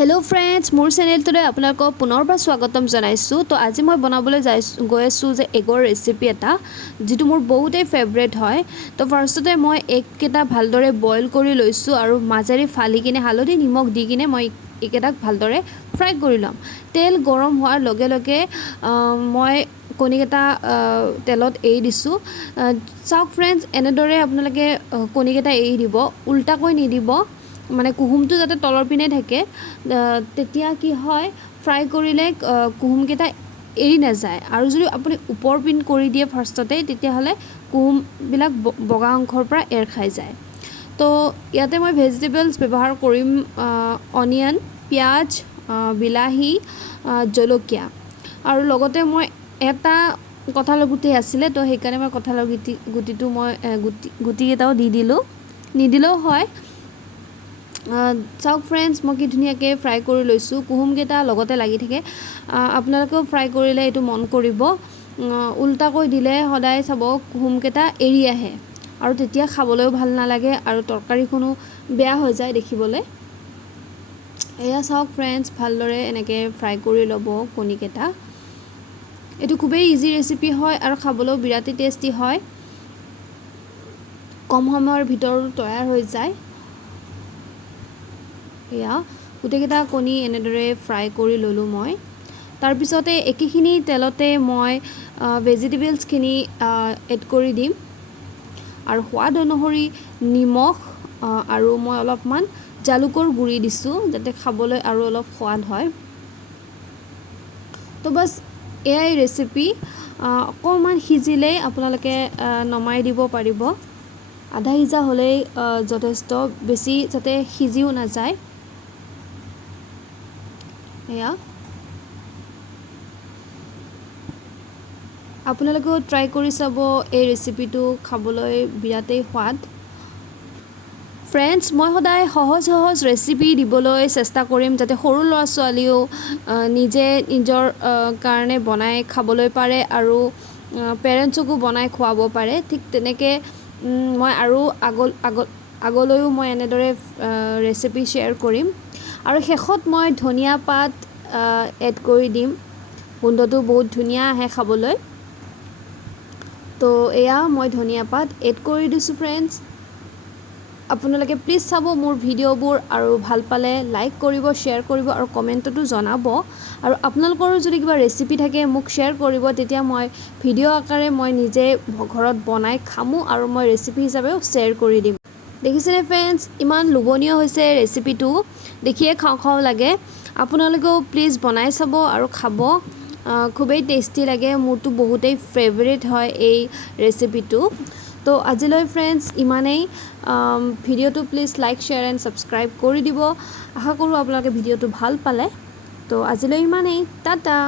hello friends मोर चेनेलটোলৈ আপোনালোকক পুনৰবাৰ স্বাগতম জনাইছো তো আজি মই বনাবলৈ গৈ আছো যে এগৰ ৰেচিপি এটা যেটো মোৰ বহুতেই ফেভাৰিট হয় তো ফাৰ্ষ্টতে মই এগ কেটা ভালদৰে বইল কৰি লৈছো আৰু মাজেৰে ফালি কিনে হালধি নিমখ দি কিনে মই একেটাক ভালদৰে ফ্ৰাই কৰি লম তেল গৰম হোৱাৰ লগে লগে মই কণিকেটা তেলত এৰি দিছো চাওক ফ্ৰেন্ডস এনেদৰে আপোনালোকে কণিকেটা এৰি দিব উল্টাকৈ নিদিব মানে কুহুমটো যাতে তলৰ পিনে থাকে তেতিয়া কি হয় ফ্ৰাই কৰিলে কুহুম কেটা এৰি না যায় আৰু যদি আপুনি ওপৰ পিন কৰি দিয়ে ফাৰ্ষ্টতে তেতিয়া হলে কুহুম বিলাক বগা অংশৰ পৰা এৰ খাই যায় তো ইয়াতে মই ভেজিটেবলছ ব্যৱহাৰ কৰিম অনিয়ন পিয়াজ বিলাহী জলকীয়া আৰু লগতে মই এটা কঁঠালৰ গুটি আছিল তো সেইকাৰণে মই কঁঠালৰ গুটিটো মই গুটি এটাও দি দিলো নিদিলেও হয় চাওক ফ্ৰেন্ডস মই কি ধুনিয়াকে ফ্ৰাই কৰি লৈছো কুহুম কেটা লগতে লাগি থাকে আপোনালোকেও ফ্ৰাই কৰিলে এটো মন কৰিব উল্টা কৈ দিলে সদায় চাব কুহুম কেটা এৰি আহে আৰু তেতিয়া খাবলৈও ভাল নালাগে আৰু তৰকাৰীখনো বেয়া হৈ যায় দেখিবলৈ এয়া চাওক ফ্ৰেন্ডস ভালদৰে এনেকে ফ্ৰাই কৰি লব কণী কেটা এটো খুবেই ইজি ৰেচিপি হয় আৰু খাবলৈও বিৰাট টেষ্টি হয় কম সময়ৰ ভিতৰত তৈয়াৰ হৈ যায় या গুটেকেটা কণী এনেদৰে ফ্ৰাই কৰি ললো মই তাৰ পিছতে একিখিনি তেলতে মই ভেজিটেবলছ খিনি এড কৰি দিম আৰু সোৱাদ অনুসৰি নিমখ আৰু মই অলপমান জালুকৰ গুৰি দিছো যাতে খাবলৈ আৰু অলপ সোৱাদ হয় তো বাস এই ৰেচিপি অকমান সিজিলে আপোনালোকে নমাই দিব পাৰিব আধা সিজা হলে যথেষ্ট বেছি যাতে সিজিও না যায় या আপোনালোকেও ট্ৰাই কৰি চাব এই ৰেচিপিটো খাবলৈ বিৰাটেই সোৱাদ ফ্ৰেন্ডস মই সদায় সহজ ৰেচিপি দিবলৈ চেষ্টা কৰিম যাতে সৰু ল'ৰা ছোৱালীও নিজে নিজৰ কাৰণে বনাই খাবলৈ পাৰে আৰু পেৰেন্টছকো বনাই খুৱাব পাৰে ঠিক তেনেকে মই আৰু আগলৈও মই এনেদৰে ৰেচিপি শেয়াৰ কৰিম আৰু শেষত মই ধনিয়া পাত এড কৰি দিম গোন্ধটো বহুত ধুনিয়া আহে খাবলৈ তো এয়া মই ধনিয়া পাত এড কৰি দিছো ফ্ৰেন্ডস আপোনালোকে প্লিজ চাব মোৰ ভিডিঅ'বোৰ আৰু ভাল পালে লাইক কৰিব শেয়াৰ কৰিব আৰু কমেন্টটো জনাব আৰু আপোনালোকৰ যদি কিবা ৰেচিপি থাকে মোক শেয়াৰ কৰিব তেতিয়া মই ভিডিঅ' আকাৰে মই নিজে ঘৰত বনাই খামু আৰু মই ৰেচিপি হিচাপেও শেয়াৰ কৰি দিম দেখিছেনে ফ্ৰেন্ডস ইমান লোভনীয় হৈছে ৰেচিপিটো দেখিয়ে খাও লাগে আপোনালোকেও প্লিজ বনাই চাব আৰু খাব খুবেই টেষ্টি লাগে মোৰটো বহুতেই ফেভাৰিট হয় এই ৰেচিপিটো তো আজিলৈ ফ্ৰেন্ডস ইমানেই ভিডিঅ'টো please like share and subscribe কৰি দিব আশা কৰোঁ আপোনালোকে ভিডিঅ'টো ভাল পালে তো আজিলৈ ইমানেই টাটা